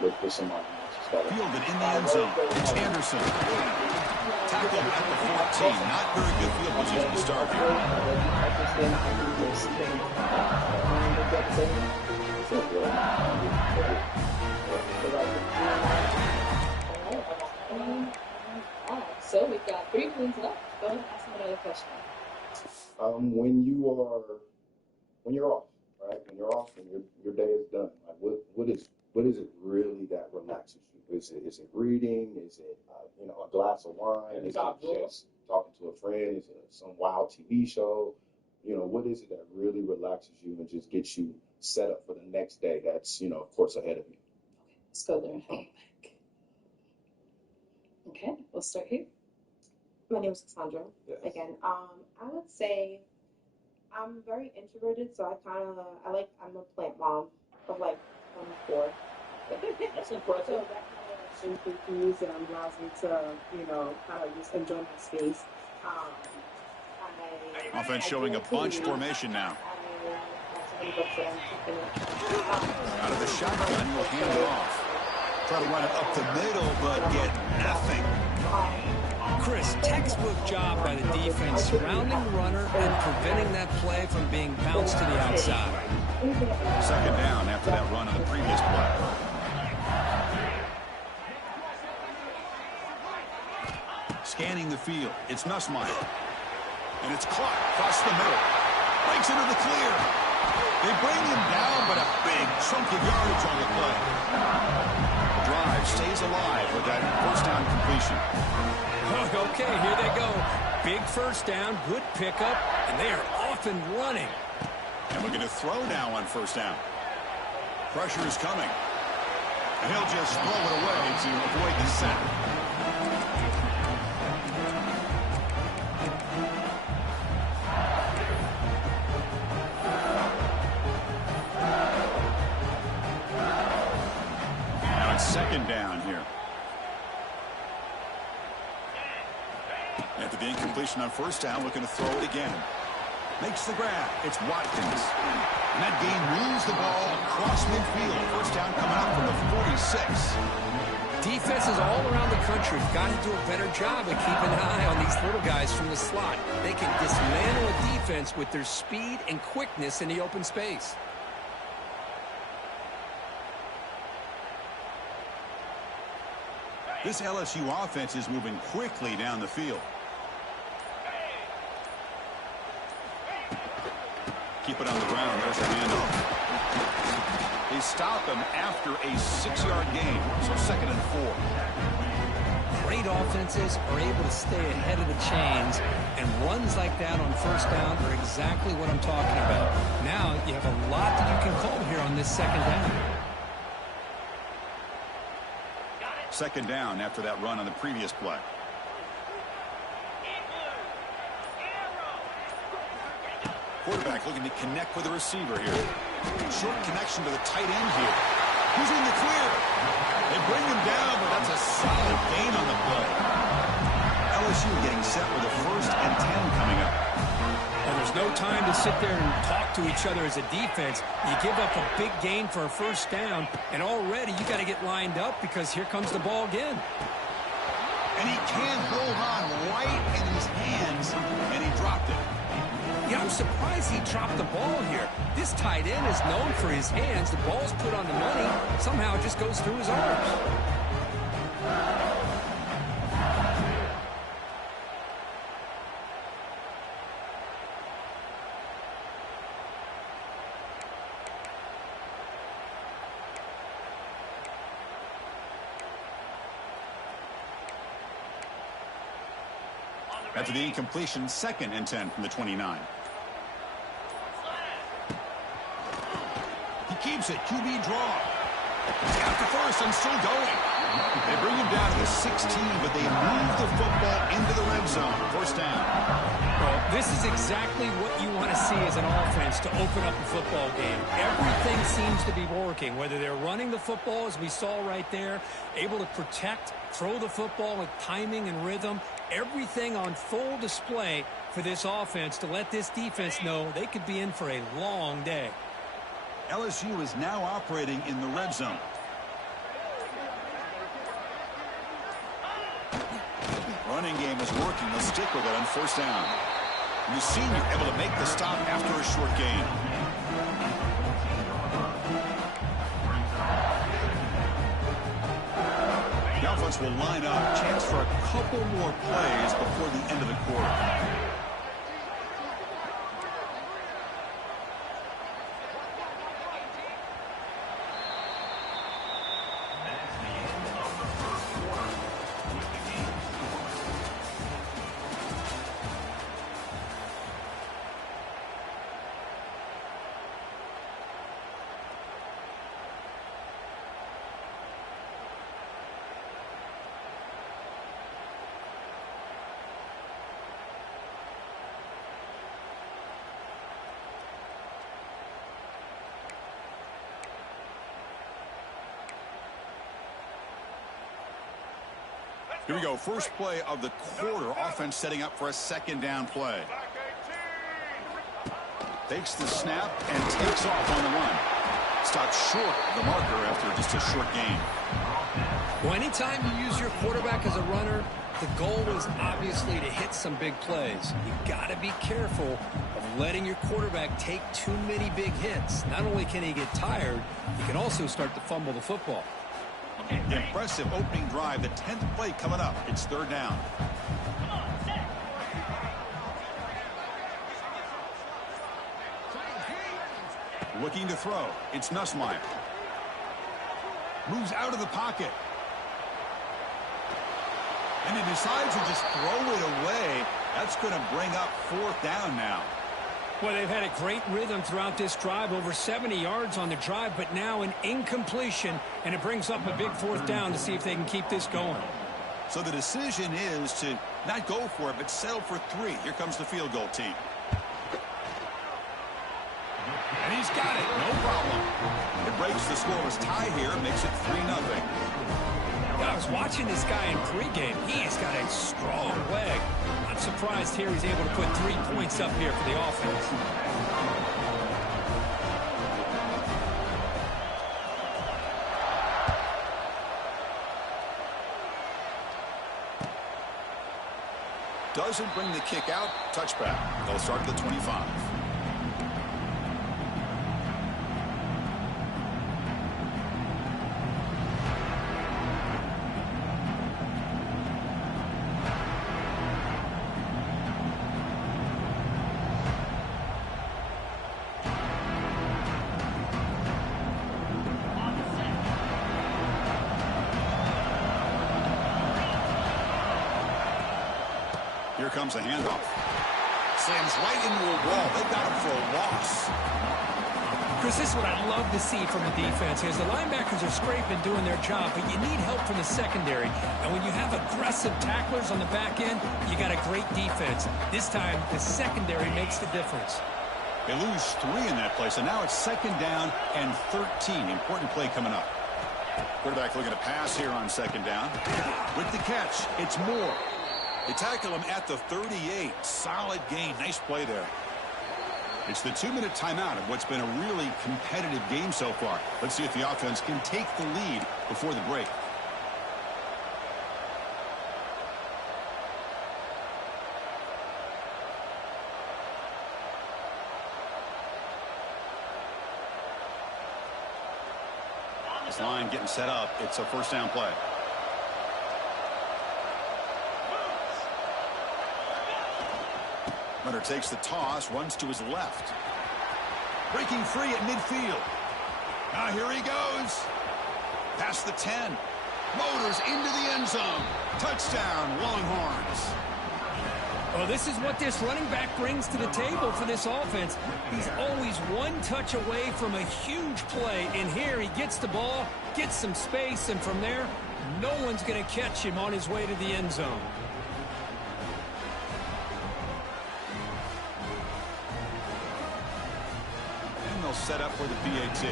With somebody else. Fielded in the end zone. It's Anderson. Tackled at the 14. Not very good field position to start here. So we've got 3 points left. Go ahead and ask him another question. When you're off, right? When you're off and your day is done, like what is it really that relaxes you? Is it reading? Is it a glass of wine? Is it just talking to a friend? Is it some wild TV show? What is it that really relaxes you and just gets you set up for the next day? That's of course ahead of you. Let's go there and help back. Okay, we'll start here. My name is Cassandra. Yes. Again, I would say I'm very introverted, so I'm a plant mom of like 24. That's impressive. So that kind of improves and allows me to, kind of just enjoy my space. Offense showing a bunch formation now. Out of the shotgun, he'll hand it off. Try to run it up the middle, but get nothing. Chris, textbook job by the defense, surrounding the runner and preventing that play from being bounced to the outside. Second down after that run on the previous play. Scanning the field, it's Nussmeier. And it's Clark across the middle. Breaks into the clear. They bring him down, but a big chunk of yardage on the play. The drive stays alive with that first down completion. Okay, here they go. Big first down, good pickup, and they are off and running. And we're going to throw now on first down. Pressure is coming. And he'll just throw it away to avoid the sack. Now it's second down here. After the incompletion on first down, looking to throw it again. Makes the grab. It's Watkins. And that game moves the ball across midfield. First down coming up from the 46. Defenses all around the country have got to do a better job of keeping an eye on these little guys from the slot. They can dismantle a defense with their speed and quickness in the open space. This LSU offense is moving quickly down the field. Keep it on the ground. There's the handoff. They stop him after a 6-yard gain, so 2nd and 4. Great offenses are able to stay ahead of the chains, and runs like that on first down are exactly what I'm talking about. Now you have a lot that you can call here on this second down. Second down after that run on the previous play. Quarterback looking to connect with the receiver here. Short connection to the tight end here. Who's in the clear? They bring him down, but that's a solid gain on the play. LSU getting set with a 1st and 10 coming up. And there's no time to sit there and talk to each other as a defense. You give up a big gain for a first down, and already you got to get lined up because here comes the ball again. And he can't hold on right in his hands, and he dropped it. Yeah, I'm surprised he dropped the ball here. This tight end is known for his hands. The ball's put on the money. Somehow it just goes through his arms. After the incompletion, 2nd and 10 from the 29. He keeps it. QB draw. After first and still going. They bring him down to the 16, but they move the football into the red zone. First down. Well, this is exactly what you want to see as an offense to open up a football game. Everything seems to be working, whether they're running the football, as we saw right there, able to protect, throw the football with timing and rhythm, everything on full display for this offense to let this defense know they could be in for a long day. LSU is now operating in the red zone. Running game is working. They'll stick with it on first down. And the senior able to make the stop after a short gain. The offense will line up. Chance for a couple more plays before the end of the quarter. Here we go. First play of the quarter. Offense setting up for a second down play. Takes the snap and takes off on the run. Stops short of the marker after just a short gain. Well, anytime you use your quarterback as a runner, the goal is obviously to hit some big plays. You got to be careful of letting your quarterback take too many big hits. Not only can he get tired, he can also start to fumble the football. Impressive opening drive. The 10th play coming up. It's third down. Looking to throw. It's Nussmeier. Moves out of the pocket. And he decides to just throw it away. That's going to bring up fourth down now. Well, they've had a great rhythm throughout this drive, over 70 yards on the drive, but now an incompletion, and it brings up a big fourth down to see if they can keep this going. So the decision is to not go for it, but settle for 3. Here comes the field goal team. And he's got it, no problem. It breaks the scoreless tie here, makes it 3-0. I was watching this guy in pregame. He has got a strong leg. Not surprised here he's able to put 3 points up here for the offense. Doesn't bring the kick out. Touchback. They'll start at the 25. Here comes a handoff. Slams right into a wall. They got him for a loss. Chris, this is what I love to see from the defense. Is the linebackers are scraping, doing their job, but you need help from the secondary. And when you have aggressive tacklers on the back end, you got a great defense. This time, the secondary makes the difference. They lose 3 in that play, so now it's second down and 13. Important play coming up. Quarterback looking to pass here on second down. With the catch, it's Moore. They tackle him at the 38. Solid gain. Nice play there. It's the 2-minute timeout of what's been a really competitive game so far. Let's see if the offense can take the lead before the break. This line getting set up. It's a first down play. Hunter takes the toss, runs to his left. Breaking free at midfield. Now here he goes. Past the 10. Motors into the end zone. Touchdown, Longhorns. Well, this is what this running back brings to the table for this offense. He's always one touch away from a huge play. And here he gets the ball, gets some space, and from there, No one's going to catch him on his way to the end zone. And they'll set up for the PAT.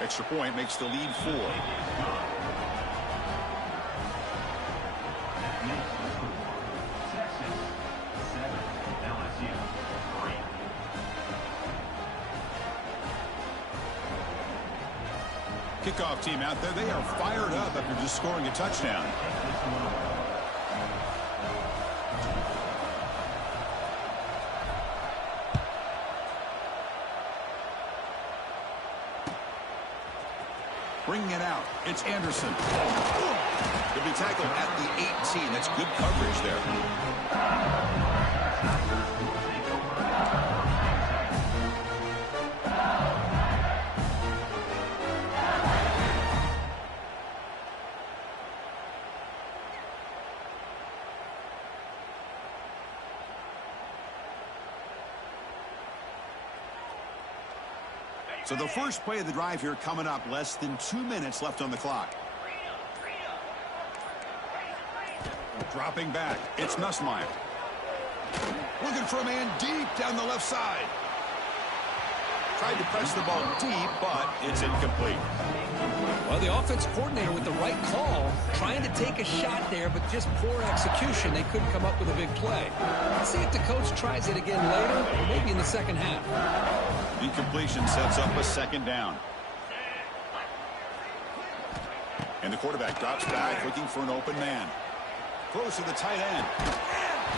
Extra point makes the lead 4. Kickoff team out there, they are fired up after just scoring a touchdown. Bringing it out, it's Anderson. He'll be tackled at the 18. That's good coverage there. So the first play of the drive here coming up, less than 2 minutes left on the clock. Dropping back, it's Nussmeier. Looking for a man deep down the left side. Tried to press the ball deep, but it's incomplete. Well, the offense coordinator with the right call, trying to take a shot there, but just poor execution. They couldn't come up with a big play. Let's see if the coach tries it again later, or maybe in the second half. Incompletion sets up a second down. And the quarterback drops back, looking for an open man. Throws to the tight end.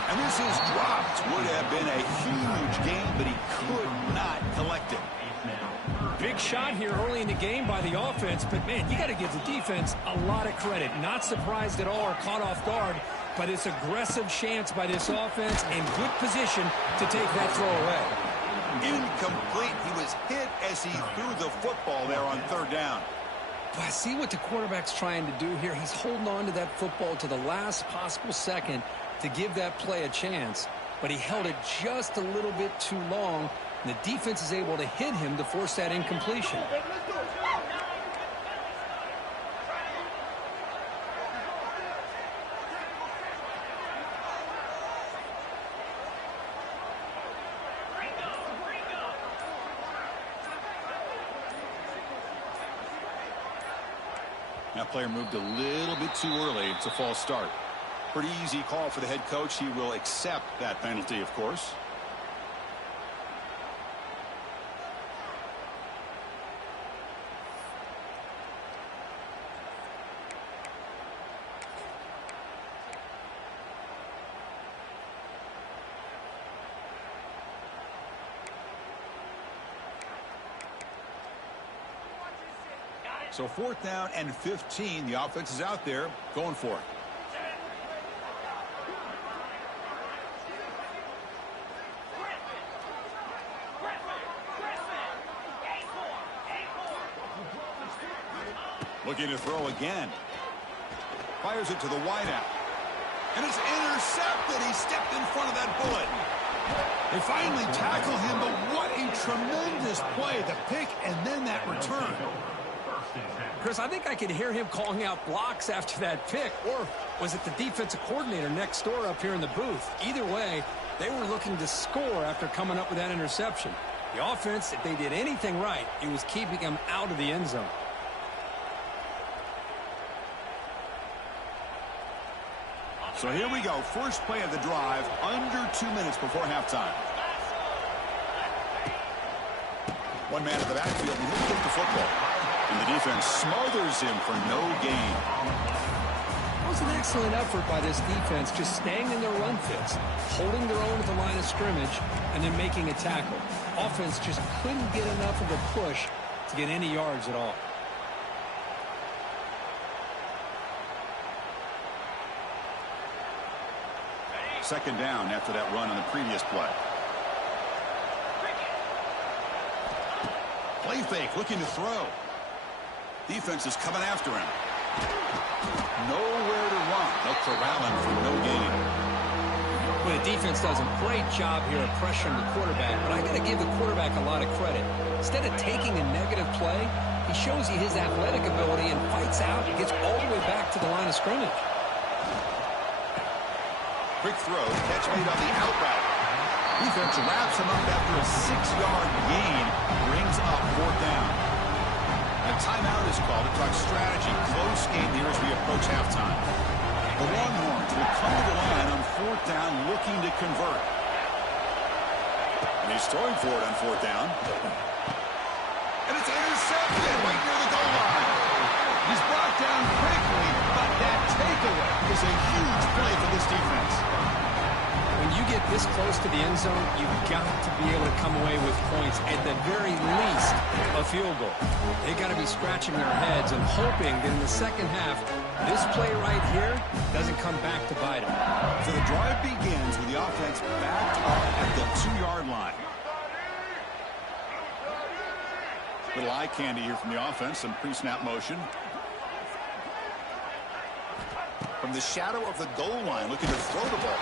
And this is dropped. Would have been a huge gain, but he could not collect it. Big shot here early in the game by the offense, but, man, you got to give the defense a lot of credit. Not surprised at all or caught off guard, but it's aggressive chance by this offense and good position to take that throw away. Incomplete. He was hit as he threw the football there on third down. But I see what the quarterback's trying to do here. He's holding on to that football to the last possible second to give that play a chance, but he held it just a little bit too long, and the defense is able to hit him to force that incompletion. That player moved a little bit too early. It's a false start. Pretty easy call for the head coach. He will accept that penalty, of course. So 4th down and 15. The offense is out there going for it. Looking to throw again. Fires it to the wideout. And it's intercepted. He stepped in front of that bullet. They finally tackle him, but what a tremendous play. The pick and then that return. Chris, I think I could hear him calling out blocks after that pick, or was it the defensive coordinator next door up here in the booth? Either way, they were looking to score after coming up with that interception. The offense, if they did anything right, it was keeping them out of the end zone. So here we go. First play of the drive, under 2 minutes before halftime. One man at the backfield, and he'll get the football. And the defense smothers him for no gain. It was an excellent effort by this defense, just staying in their run fits, holding their own at the line of scrimmage, and then making a tackle. Offense just couldn't get enough of a push to get any yards at all. Second down after that run on the previous play. Play fake, looking to throw. Defense is coming after him. Nowhere to run. They'll corral him for no gain. When a defense does a great job here of pressuring the quarterback, but I got to give the quarterback a lot of credit. Instead of taking a negative play, he shows you his athletic ability and fights out and gets all the way back to the line of scrimmage. Quick throw, catch made on the out route. Defense wraps him up after a 6-yard gain, brings up 4th down. A timeout is called to talk strategy. Close game here as we approach halftime. The Longhorns will come to the line on 4th down, looking to convert. And he's throwing for it on 4th down. And it's intercepted right near the goal line. He's brought down quickly, but that takeaway is a huge play for this defense. When you get this close to the end zone, you've got to be able to come away with points, at the very least, a field goal. They got to be scratching their heads and hoping that in the second half, this play right here doesn't come back to bite them. So the drive begins with the offense backed up at the 2-yard line. Little eye candy here from the offense, some pre-snap motion. From the shadow of the goal line, looking to throw the ball.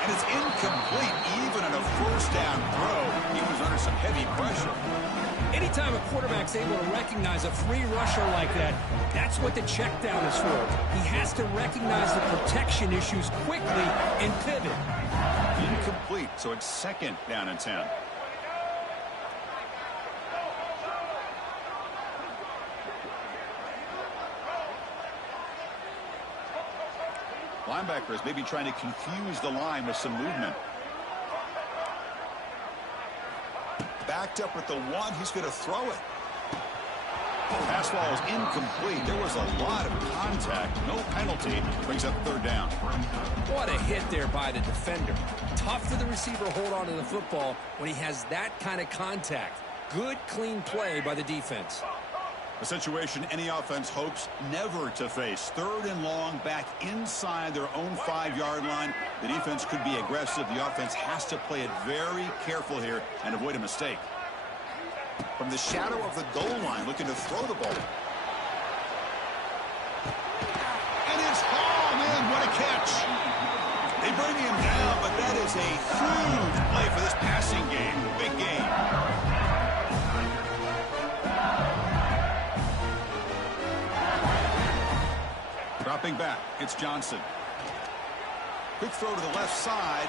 And it's incomplete, even on a 1st down throw. He was under some heavy pressure. Anytime a quarterback's able to recognize a free rusher like that, that's what the check down is for. He has to recognize the protection issues quickly and pivot. Incomplete, so it's 2nd down and 10. Linebackers maybe trying to confuse the line with some movement. Backed up with the 1, he's going to throw it. The pass ball is incomplete. There was a lot of contact. No penalty. Brings up 3rd down. What a hit there by the defender. Tough for the receiver to hold on to the football when he has that kind of contact. Good, clean play by the defense. A situation any offense hopes never to face. 3rd and long, back inside their own 5-yard line. The defense could be aggressive. The offense has to play it very careful here and avoid a mistake. From the shadow of the goal line, looking to throw the ball. And it's hauled in. What a catch. They bring him down, but that is a huge play for this passing game. Big game. Dropping back, it's Johnson. Quick throw to the left side.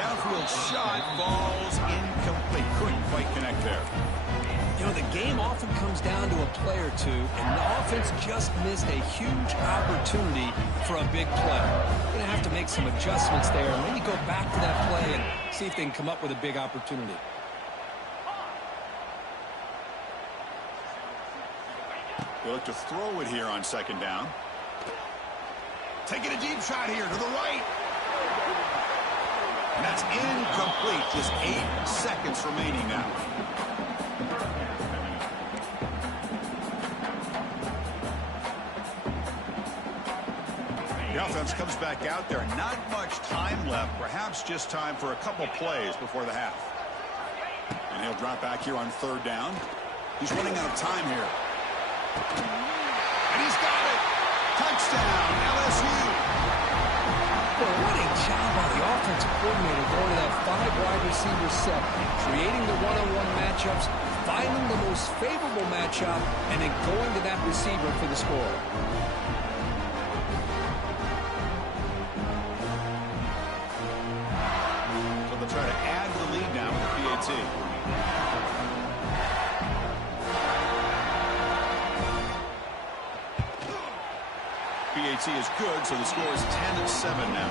Downfield shot, falls incomplete. Couldn't quite connect there. You know, the game often comes down to a play or two, and the offense just missed a huge opportunity for a big play. They're going to have to make some adjustments there, and maybe go back to that play and see if they can come up with a big opportunity. They look to throw it here on 2nd down. Taking a deep shot here to the right. And that's incomplete. Just 8 seconds remaining now. The offense comes back out there. Not much time left. Perhaps just time for a couple plays before the half. And he'll drop back here on 3rd down. He's running out of time here. And he's got it. Touchdown, LSU. Well, what a job by the offensive coordinator going to that 5-wide receiver set, creating the one-on-one matchups, finding the most favorable matchup, and then going to that receiver for the score. So they'll try to add to the lead now with the PAT. PAT is good, so the score is 10-7 now.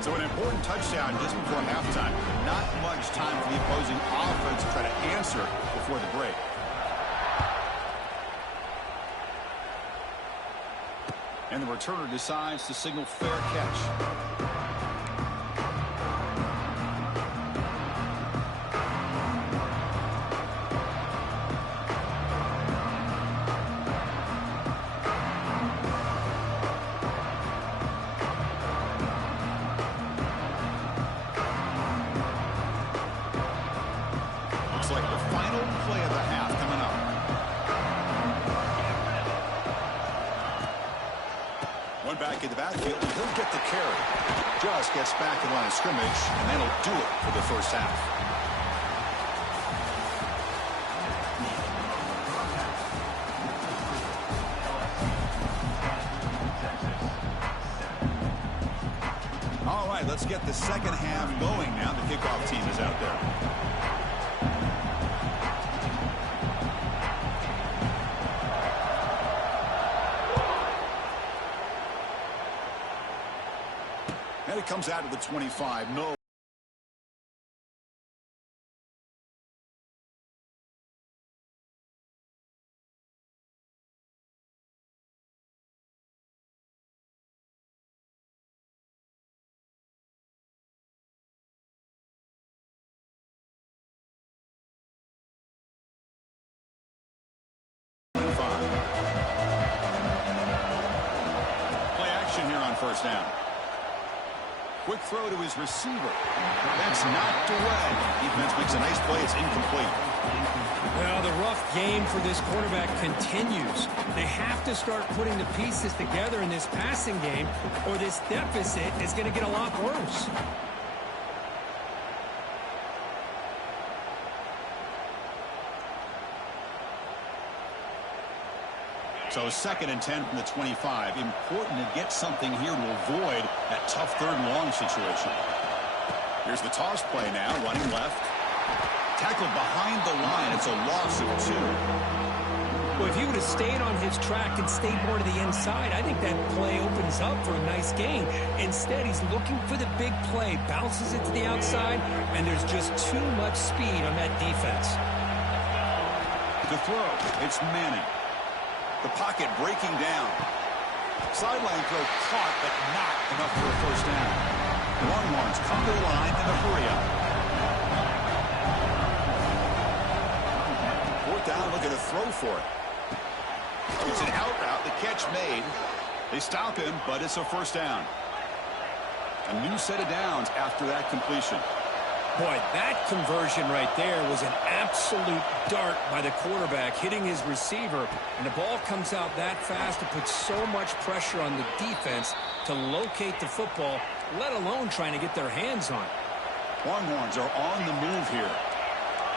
So an important touchdown just before halftime. Not much time for the opposing offense to try to answer before the break. And the returner decides to signal fair catch. play of the half coming up. One back in the backfield, and he'll get the carry. Just gets back to the line of scrimmage, and that'll do it for the first half. All right, let's get the second half going now. The kickoff team is out there. And it comes out to the 25. No. Play action here on first down. Quick throw to his receiver. That's knocked away. Defense makes a nice play. It's incomplete. Well, the rough game for this quarterback continues. They have to start putting the pieces together in this passing game, or this deficit is going to get a lot worse. So 2nd and 10 from the 25. Important to get something here to avoid that tough 3rd and long situation. Here's the toss play now, running left. Tackled behind the line. It's a loss of 2. Well, if he would have stayed on his track and stayed more to the inside, I think that play opens up for a nice gain. Instead, he's looking for the big play, bounces it to the outside, and there's just too much speed on that defense. To throw, it's Manning. The pocket breaking down. Sideline throw caught, but not enough for a first down. Longhorns come to the line in a hurry-up. 4th down, looking to throw for it. It's an out route, the catch made. They stop him, but it's a first down. A new set of downs after that completion. Boy, that conversion right there was an absolute dart by the quarterback, hitting his receiver, and the ball comes out that fast to put so much pressure on the defense to locate the football, let alone trying to get their hands on it. Longhorns are on the move here.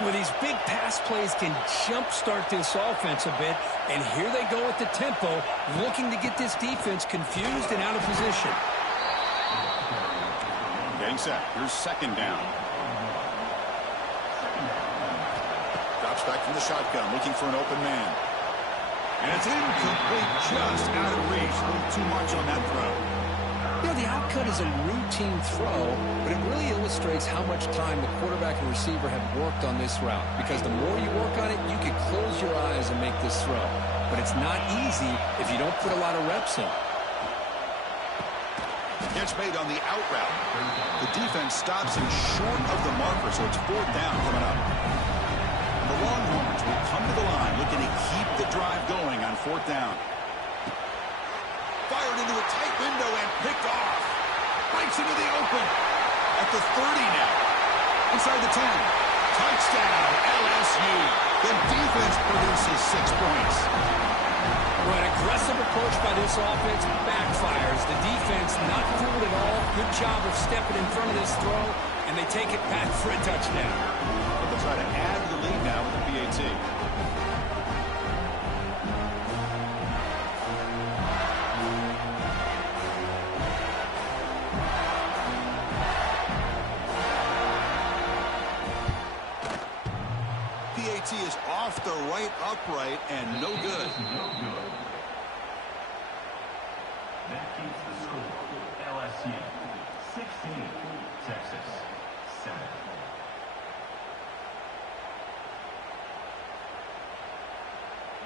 Well, these big pass plays can jumpstart this offense a bit, and here they go at the tempo, looking to get this defense confused and out of position. Getting set. Here's 2nd down. Drops back from the shotgun, looking for an open man. And it's incomplete, just out of reach. A little too much on that throw. You know, the outcut is a routine throw, but it really illustrates how much time the quarterback and receiver have worked on this route. Because the more you work on it, you can close your eyes and make this throw. But it's not easy if you don't put a lot of reps in. Catch made on the out route. The defense stops him short of the marker, so it's 4th down coming up. The Longhorns will come to the line, looking to keep the drive going on 4th down. Fired into a tight window and picked off. Bites into the open. At the 30 now. Inside the 10. Touchdown, LSU. The defense produces 6 points. Well, an aggressive approach by this offense backfires. The defense not fooled at all. Good job of stepping in front of this throw, and they take it back for a touchdown. But they'll try to add to the lead now with the PAT. PAT is off the right upright and no good. That keeps the score. LSU 16, Texas 7.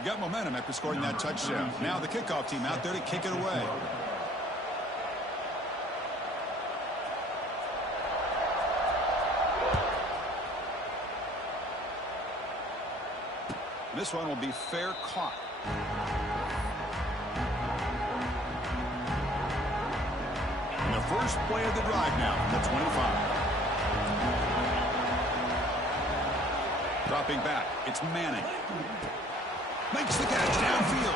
Got momentum after scoring that touchdown. Now the kickoff team out there to kick it away. This one will be fair caught. And the first play of the drive now from the 25. Dropping back, it's Manning. Makes the catch downfield.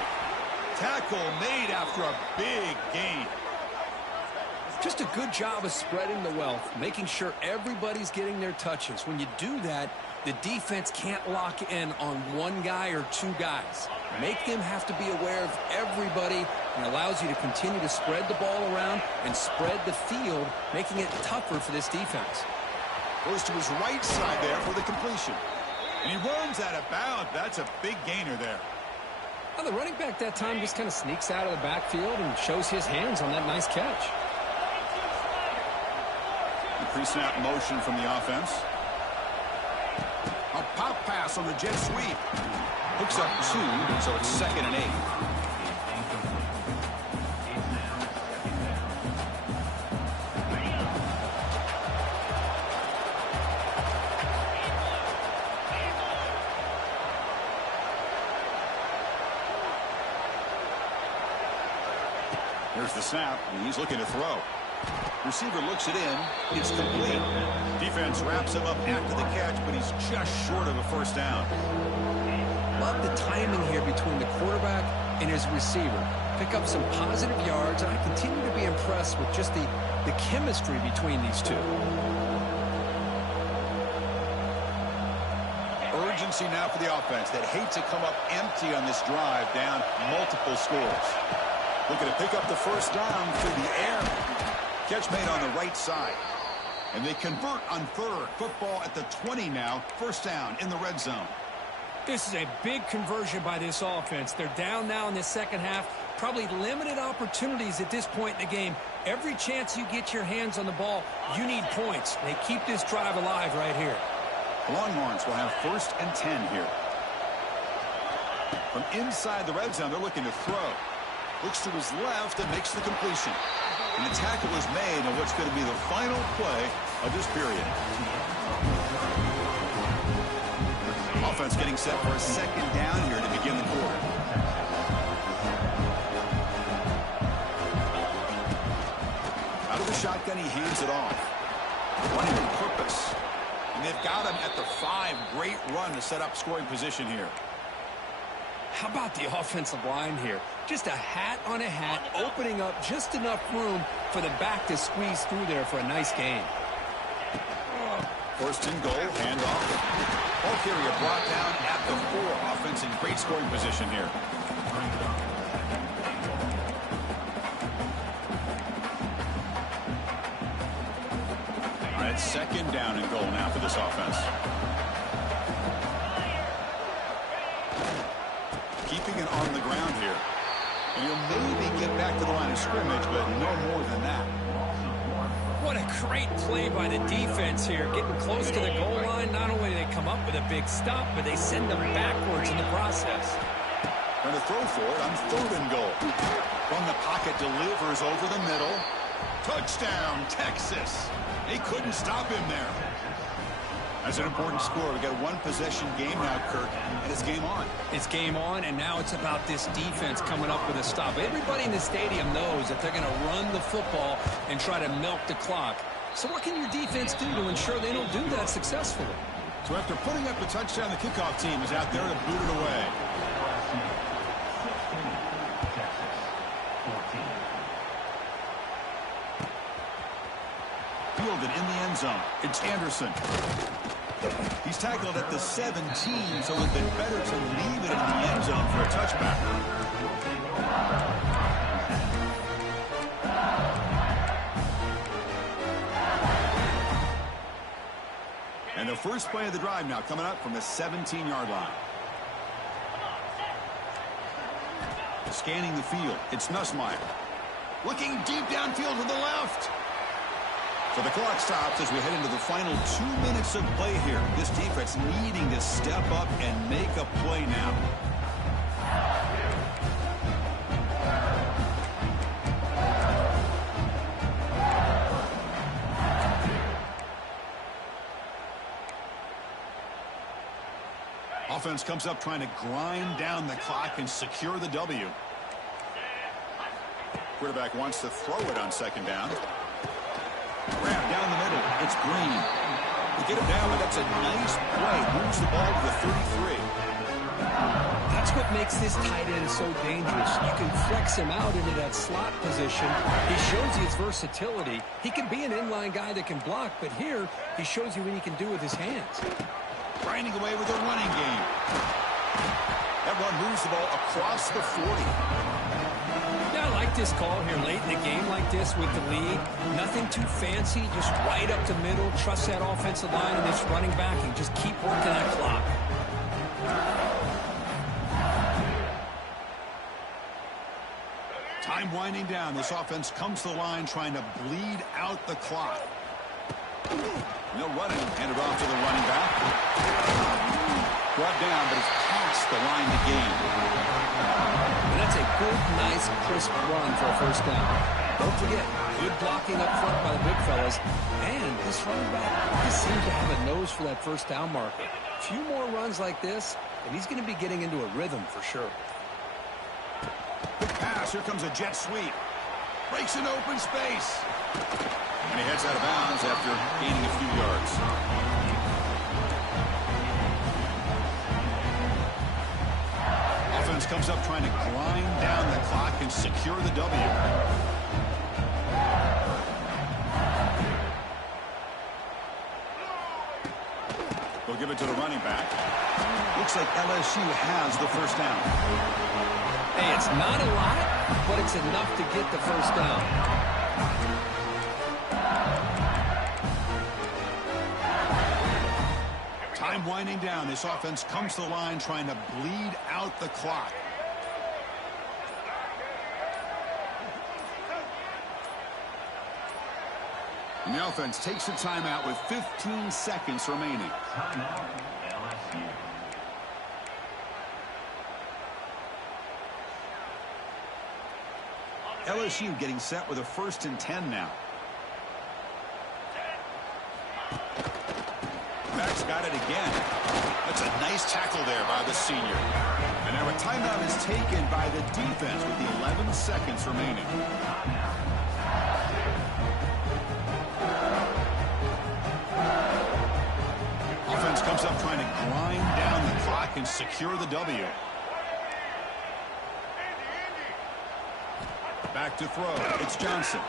Tackle made after a big gain. Just a good job of spreading the wealth, making sure everybody's getting their touches. When you do that, the defense can't lock in on one guy or two guys. Make them have to be aware of everybody, and allows you to continue to spread the ball around and spread the field, making it tougher for this defense. Goes to his right side there for the completion. And he runs out of bounds. That's a big gainer there. Well, the running back that time just kind of sneaks out of the backfield and shows his hands on that nice catch. The pre-snap motion from the offense. A pop pass on the jet sweep. Hooks up 2, so it's 2nd and 8. Here's the snap, and he's looking to throw. Receiver looks it in. It's complete. Defense wraps him up after the catch, but he's just short of a first down. Love the timing here between the quarterback and his receiver. Pick up some positive yards, and I continue to be impressed with just the chemistry between these two. Urgency now for the offense that hate to come up empty on this drive, down multiple scores. Looking to pick up the first down through the air. Catch made on the right side. And they convert on 3rd. Football at the 20 now. First down in the red zone. This is a big conversion by this offense. They're down now in the second half. Probably limited opportunities at this point in the game. Every chance you get your hands on the ball, you need points. They keep this drive alive right here. Longhorns will have 1st and 10 here. From inside the red zone, they're looking to throw. Looks to his left and makes the completion. And the tackle is made on what's going to be the final play of this period. Offense getting set for a 2nd down here to begin the quarter. Out of the shotgun, he hands it off. Running with purpose. And they've got him at the 5. Great run to set up scoring position here. How about the offensive line here? Just a hat on a hat, opening up just enough room for the back to squeeze through there for a nice gain. 1st and goal, handoff. Ball carrier brought down at the 4. Offense in great scoring position here. All right, 2nd down and goal now for this offense. Keeping it on the ground here. And he'll maybe get back to the line of scrimmage, but no more than that. What a great play by the defense here. Getting close to the goal line, not only do they come up with a big stop, but they send them backwards in the process. Trying to throw for it on 3rd and goal. From the pocket, delivers over the middle. Touchdown, Texas. They couldn't stop him there. That's an important score. We've got a 1-possession game now, Kirk, and it's game on. It's game on, and now it's about this defense coming up with a stop. Everybody in the stadium knows that they're going to run the football and try to milk the clock. So what can your defense do to ensure they don't do that successfully? So after putting up a touchdown, the kickoff team is out there to boot it away. Fielded in the end zone. It's Anderson. He's tackled at the 17, so it would have been better to leave it in the end zone for a touchback. And the first play of the drive now coming up from the 17-yard line. Scanning the field, it's Nussmeier. Looking deep downfield to the left. So the clock stops as we head into the final 2 minutes of play here. This defense needing to step up and make a play now. Offense comes up trying to grind down the clock and secure the W. Quarterback wants to throw it on 2nd down. Grab down the middle. It's Green. They get him down, but that's a nice play. Moves the ball to the 33. That's what makes this tight end so dangerous. You can flex him out into that slot position. He shows you his versatility. He can be an inline guy that can block, but here he shows you what he can do with his hands. Grinding away with a running game. That run moves the ball across the 40. Yeah, I like this call here late in the game like this with the lead. Nothing too fancy, just right up the middle. Trust that offensive line and this running back and just keep working that clock. Time winding down. This offense comes to the line trying to bleed out the clock. No running. Handed off to the running back. Brought down, but it's past the line to gain. And that's a good, nice, crisp run for a first down. Don't forget, good blocking up front by the big fellas. And this running back just seems to have a nose for that first down marker. A few more runs like this, and he's going to be getting into a rhythm for sure. Big pass. Here comes a jet sweep. Breaks in open space. And he heads out of bounds after gaining a few yards. Offense comes up trying to grind down the clock and secure the W. They'll give it to the running back. Looks like LSU has the first down. Hey, it's not a lot, but it's enough to get the first down. Time winding down. This offense comes to the line trying to bleed out the clock. And the offense takes a timeout with 15 seconds remaining. Timeout, LSU. LSU getting set with a 1st and 10 now. Max got it again. That's a nice tackle there by the senior. And now a timeout is taken by the defense with the 11 seconds remaining. Offense comes up trying to grind down the clock and secure the W. Back to throw. It's Johnson.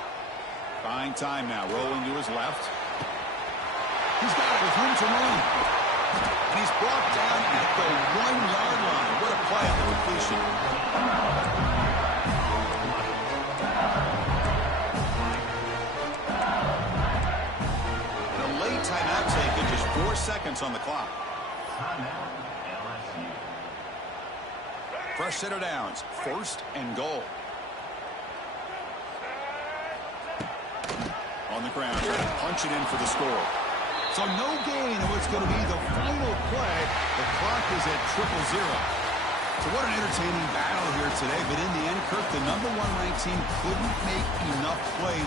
Buying time now. Rolling to his left. He's got it with room to run. And he's brought down at the 1-yard line. What a play on the completion. And a late timeout taken. Just 4 seconds on the clock. Timeout, LSU. Fresh set of downs. 1st and goal. On the ground, trying to punch it in for the score. So no gain in what's going to be the final play. The clock is at 0-0. So what an entertaining battle here today. But in the end, Kirk, the #1 ranked team couldn't make enough plays